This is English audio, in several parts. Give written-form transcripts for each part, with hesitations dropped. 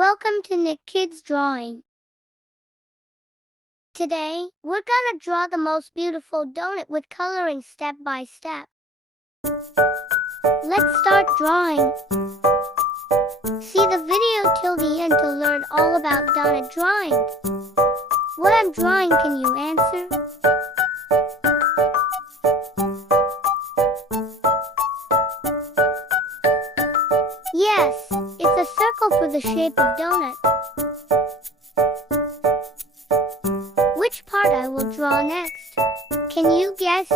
Welcome to Nick Kids Drawing. Today, we're gonna draw the most beautiful donut with coloring step by step. Let's start drawing. See the video till the end to learn all about donut drawing. What I'm drawing, can you answer? Yes, it's a circle for the shape of donut. Which part I will draw next? Can you guess?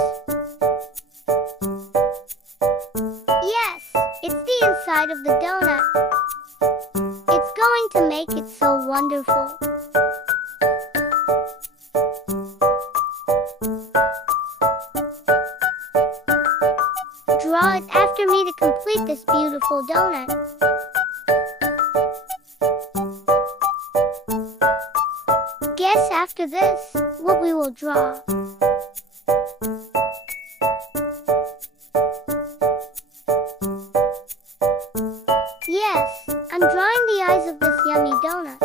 Yes, it's the inside of the donut. It's going to make it so wonderful. Draw it after me to complete this beautiful donut. Guess after this what we will draw. Yes, I'm drawing the eyes of this yummy donut.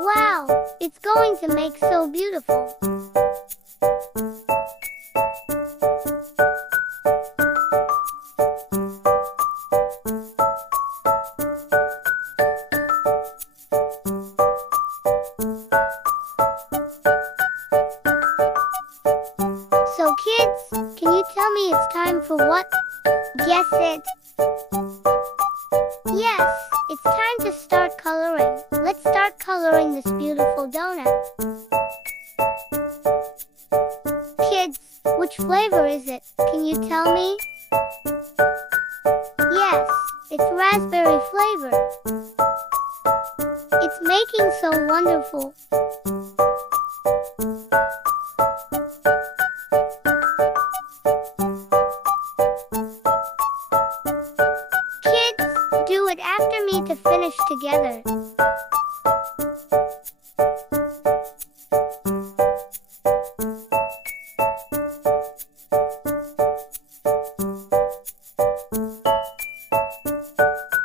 Wow, it's going to make so beautiful. So kids, can you tell me it's time for what? Guess it. Yes, it's time to start coloring. Let's start coloring this beautiful donut. Kids, which flavor is it? Can you tell me? Yes, it's raspberry flavor. It's making so wonderful. Kids, do it after me to finish together.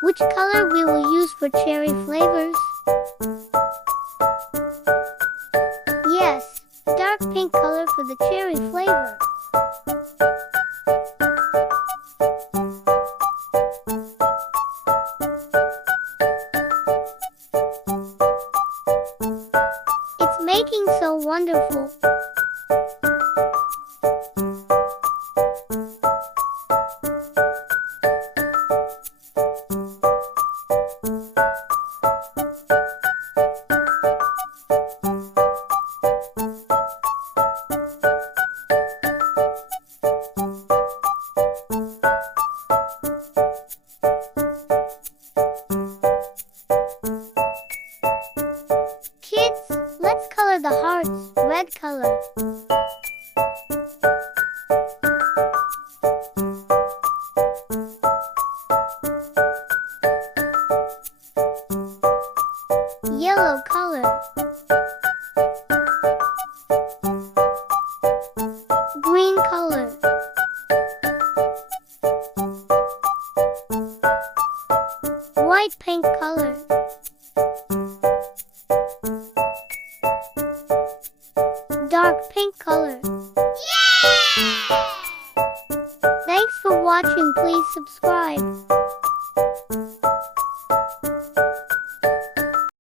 Which color we will use for cherry flavors? Yes, dark pink color for the cherry flavor. It's making so wonderful. Kids, let's color the hearts red color. Yellow color. Green color. White pink color. Dark pink color. Yeah! Thanks for watching. Please subscribe.